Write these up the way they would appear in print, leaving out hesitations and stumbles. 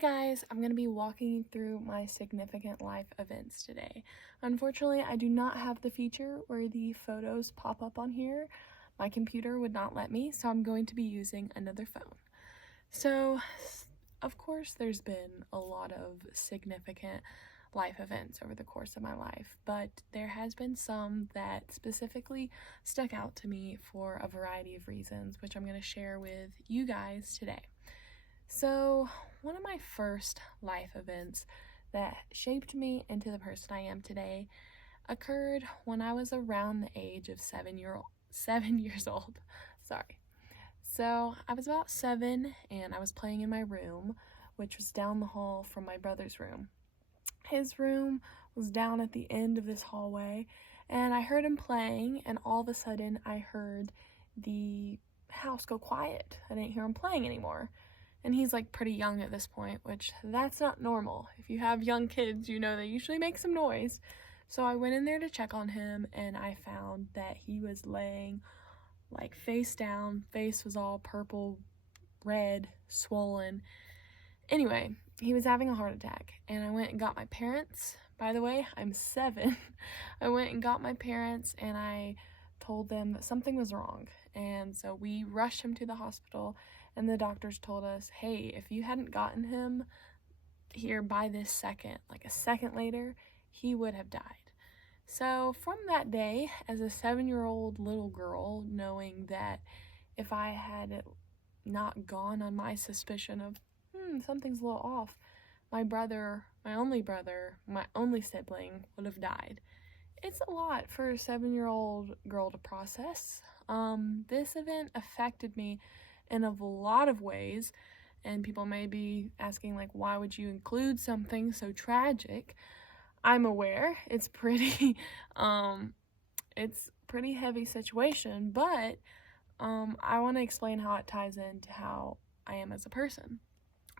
guys, I'm going to be walking through my significant life events today. Unfortunately, I do not have the feature where the photos pop up on here. My computer would not let me, so I'm going to be using another phone. So, of course, there's been a lot of significant life events over the course of my life, but there has been some that specifically stuck out to me for a variety of reasons, which I'm going to share with you guys today. So, one of my first life events that shaped me into the person I am today occurred when I was around the age of 7 years old. Sorry. So, I was about 7 and I was playing in my room, which was down the hall from my brother's room. His room was down at the end of this hallway, and I heard him playing, and all of a sudden I heard the house go quiet. I didn't hear him playing anymore. And he's like pretty young at this point, which that's not normal. If you have young kids, you know they usually make some noise. So I went in there to check on him, and I found that he was laying like face down. Face was all purple, red, swollen. Anyway, he was having a heart attack, and I went and got my parents. By the way, I'm 7. I went and got my parents, and I told them that something was wrong. And so we rushed him to the hospital, and the doctors told us, hey, if you hadn't gotten him here by this second, like a second later, he would have died. So from that day, as a 7-year-old little girl, knowing that if I had not gone on my suspicion of, something's a little off, my brother, my only sibling, would have died. It's a lot for a 7-year-old girl to process. This event affected me in a lot of ways, and people may be asking, like, why would you include something so tragic? I'm aware it's pretty heavy situation, but I want to explain how it ties into how I am as a person.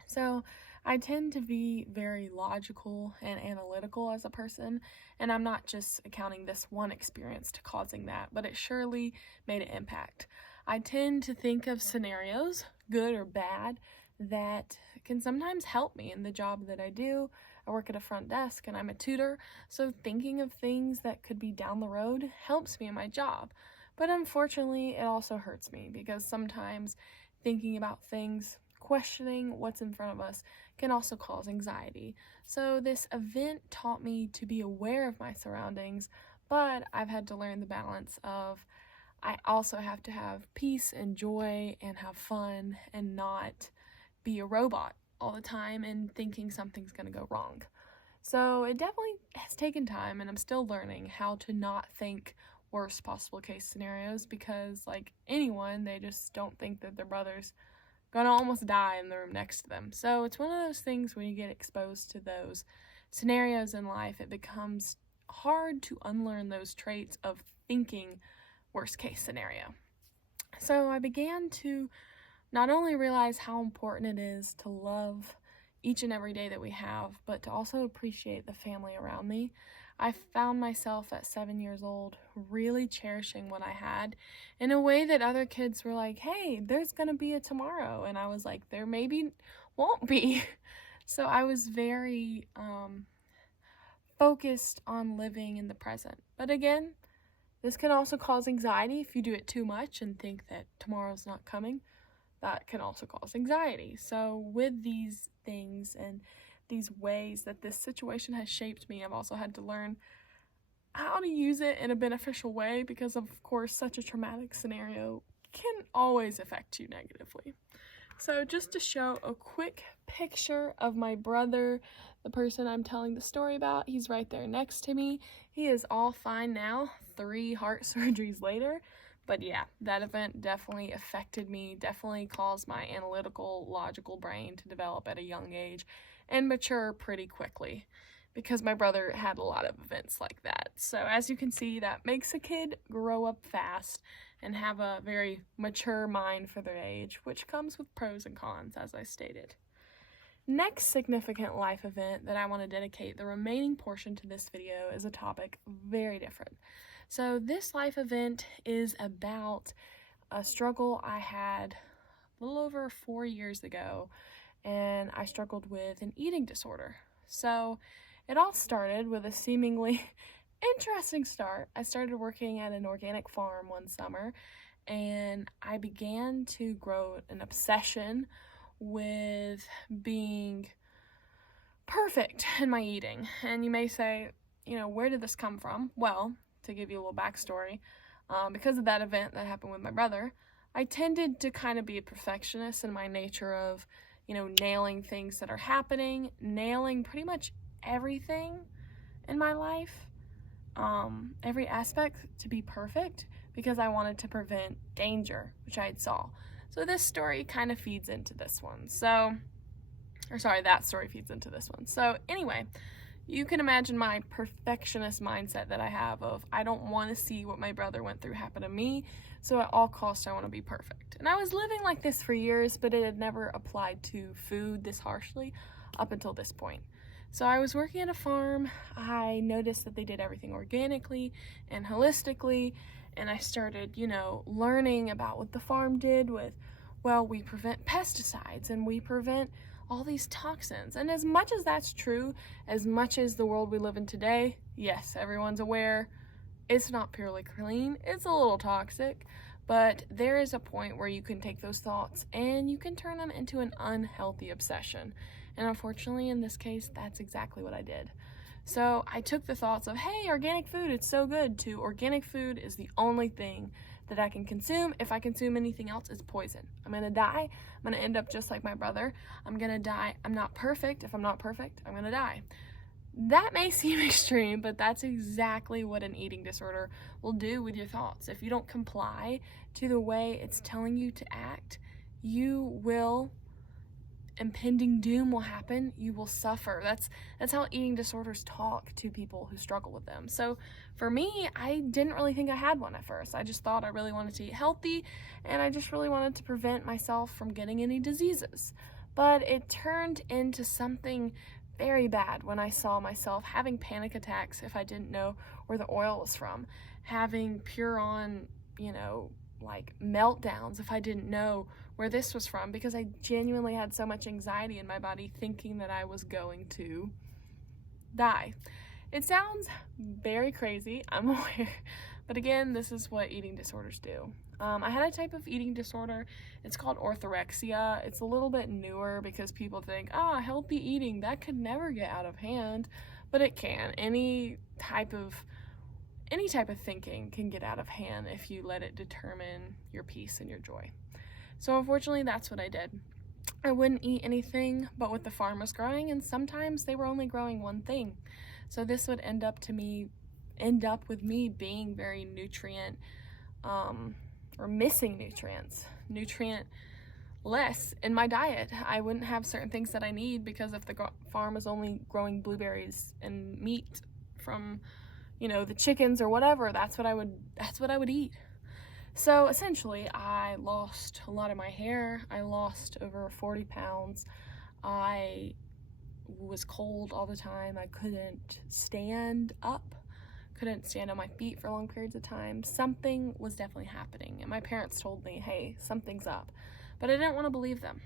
So I tend to be very logical and analytical as a person, and I'm not just accounting this one experience to causing that, but it surely made an impact. I tend to think of scenarios, good or bad, that can sometimes help me in the job that I do. I work at a front desk and I'm a tutor, so thinking of things that could be down the road helps me in my job. But unfortunately, it also hurts me because sometimes thinking about things, questioning what's in front of us, can also cause anxiety. So this event taught me to be aware of my surroundings, but I've had to learn the balance of I also have to have peace and joy and have fun and not be a robot all the time and thinking something's going to go wrong. So it definitely has taken time, and I'm still learning how to not think worst possible case scenarios because, like anyone, they just don't think that their brother's gonna almost die in the room next to them. So it's one of those things when you get exposed to those scenarios in life, it becomes hard to unlearn those traits of thinking worst case scenario. So I began to not only realize how important it is to love each and every day that we have, but to also appreciate the family around me. I found myself at 7 years old really cherishing what I had in a way that other kids were like, hey, there's gonna be a tomorrow. And I was like, there maybe won't be. So I was very focused on living in the present. But again, this can also cause anxiety if you do it too much and think that tomorrow's not coming. That can also cause anxiety. So with these things and these ways that this situation has shaped me, I've also had to learn how to use it in a beneficial way because, of course, such a traumatic scenario can always affect you negatively. So just to show a quick picture of my brother, the person I'm telling the story about, he's right there next to me. He is all fine now, 3 heart surgeries later. But yeah, that event definitely affected me, definitely caused my analytical, logical brain to develop at a young age and mature pretty quickly because my brother had a lot of events like that. So as you can see, that makes a kid grow up fast and have a very mature mind for their age, which comes with pros and cons, as I stated. Next significant life event that I want to dedicate the remaining portion to this video is a topic very different. So this life event is about a struggle I had a little over 4 years ago and I struggled with an eating disorder. So it all started with a seemingly interesting start. I started working at an organic farm one summer, and I began to grow an obsession with being perfect in my eating. And you may say, where did this come from? Well, to give you a little backstory, because of that event that happened with my brother, I tended to kind of be a perfectionist in my nature of, nailing things that are happening, nailing pretty much everything in my life, every aspect to be perfect, because I wanted to prevent danger, which I had saw. So this story kind of feeds into this one. That story feeds into this one. So anyway, you can imagine my perfectionist mindset that I have of, I don't want to see what my brother went through happen to me, so at all costs I want to be perfect. And I was living like this for years, but it had never applied to food this harshly up until this point. So I was working at a farm. I noticed that they did everything organically and holistically, and I started, learning about what the farm did with, we prevent pesticides and we prevent all these toxins. And as much as that's true, as much as the world we live in today, yes, everyone's aware, it's not purely clean, it's a little toxic, but there is a point where you can take those thoughts and you can turn them into an unhealthy obsession. And unfortunately, in this case, that's exactly what I did. So I took the thoughts of, hey, organic food, it's so good, to organic food is the only thing that I can consume. If I consume anything else, it's poison. I'm gonna die. I'm gonna end up just like my brother. I'm gonna die. I'm not perfect. If I'm not perfect, I'm gonna die. That may seem extreme, but that's exactly what an eating disorder will do with your thoughts. If you don't comply to the way it's telling you to act, impending doom will happen. You will suffer. That's how eating disorders talk to people who struggle with them. So for me, I didn't really think I had one at first. I just thought I really wanted to eat healthy, and I just really wanted to prevent myself from getting any diseases. But it turned into something very bad when I saw myself having panic attacks if I didn't know where the oil was from, having Puron, meltdowns if I didn't know where this was from, because I genuinely had so much anxiety in my body thinking that I was going to die. It sounds very crazy, I'm aware, but again, this is what eating disorders do. I had a type of eating disorder. It's called orthorexia. It's a little bit newer because people think, healthy eating, that could never get out of hand, but it can. Any type of thinking can get out of hand if you let it determine your peace and your joy. So unfortunately, that's what I did. I wouldn't eat anything but what the farm was growing, and sometimes they were only growing one thing. So this would end up with me being very nutrient or missing nutrient less in my diet. I wouldn't have certain things that I need because if the farm is only growing blueberries and meat from the chickens or whatever, that's what I would eat. So essentially, I lost a lot of my hair. I lost over 40 pounds. I was cold all the time. I couldn't stand up, couldn't stand on my feet for long periods of time. Something was definitely happening, and my parents told me, hey, something's up, but I didn't want to believe them.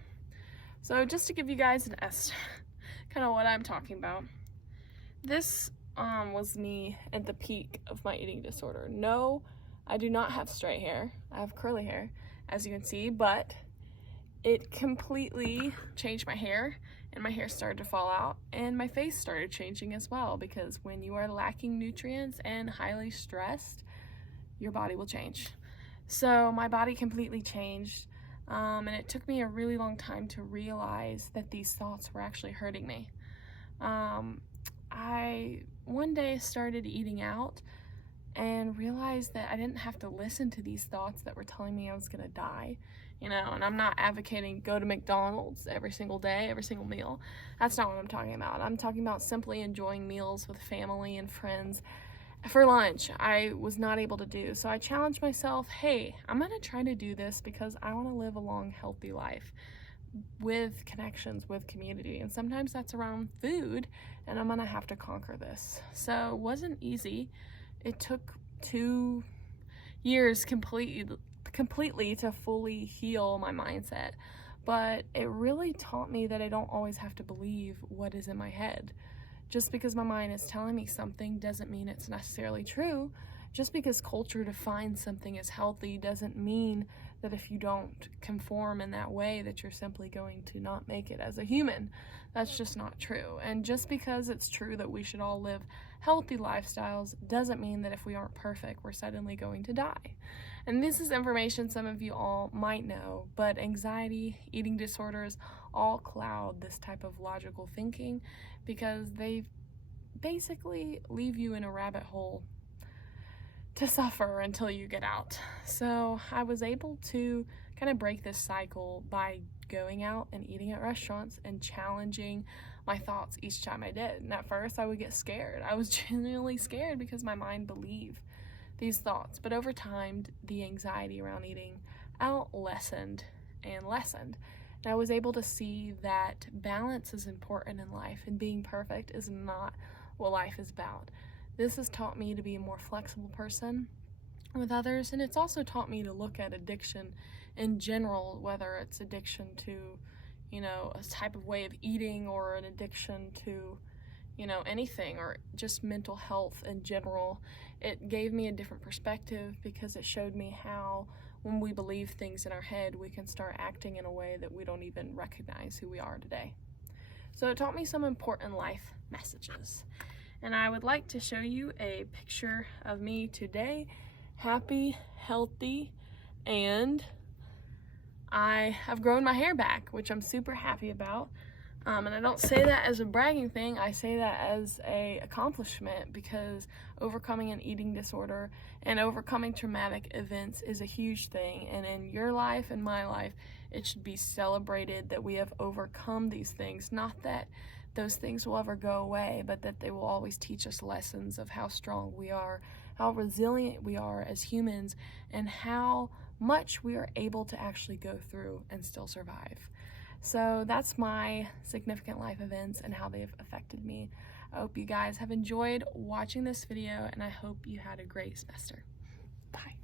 So just to give you guys an estimate, kind of what I'm talking about, this was me at the peak of my eating disorder. No, I do not have straight hair. I have curly hair, as you can see, but it completely changed my hair, and my hair started to fall out, and my face started changing as well, because when you are lacking nutrients and highly stressed, your body will change. So my body completely changed, and it took me a really long time to realize that these thoughts were actually hurting me. I one day started eating out and realized that I didn't have to listen to these thoughts that were telling me I was gonna die, and I'm not advocating go to McDonald's every single day, every single meal. That's not what I'm talking about. I'm talking about simply enjoying meals with family and friends for lunch. I was not able to do. So I challenged myself, hey, I'm gonna try to do this because I wanna live a long, healthy life with connections, with community, and sometimes that's around food, and I'm gonna have to conquer this. So it wasn't easy. It took 2 years completely to fully heal my mindset, but it really taught me that I don't always have to believe what is in my head. Just because my mind is telling me something doesn't mean it's necessarily true. Just because culture defines something as healthy doesn't mean that if you don't conform in that way that you're simply going to not make it as a human. That's just not true. And just because it's true that we should all live healthy lifestyles doesn't mean that if we aren't perfect, we're suddenly going to die. And this is information some of you all might know, but anxiety, eating disorders all cloud this type of logical thinking because they basically leave you in a rabbit hole to suffer until you get out. So I was able to kind of break this cycle by going out and eating at restaurants and challenging my thoughts each time I did. And at first I would get scared. I was genuinely scared because my mind believed these thoughts. But over time, the anxiety around eating out lessened and lessened. And I was able to see that balance is important in life, and being perfect is not what life is about. This has taught me to be a more flexible person with others, and it's also taught me to look at addiction in general, whether it's addiction to, a type of way of eating, or an addiction to, anything, or just mental health in general. It gave me a different perspective because it showed me how when we believe things in our head, we can start acting in a way that we don't even recognize who we are today. So it taught me some important life messages. And I would like to show you a picture of me today, happy, healthy, and I have grown my hair back, which I'm super happy about. And I don't say that as a bragging thing, I say that as an accomplishment, because overcoming an eating disorder and overcoming traumatic events is a huge thing. And in your life and my life, it should be celebrated that we have overcome these things. Not that those things will ever go away, but that they will always teach us lessons of how strong we are, how resilient we are as humans, and how much we are able to actually go through and still survive. So that's my significant life events and how they've affected me. I hope you guys have enjoyed watching this video, and I hope you had a great semester. Bye.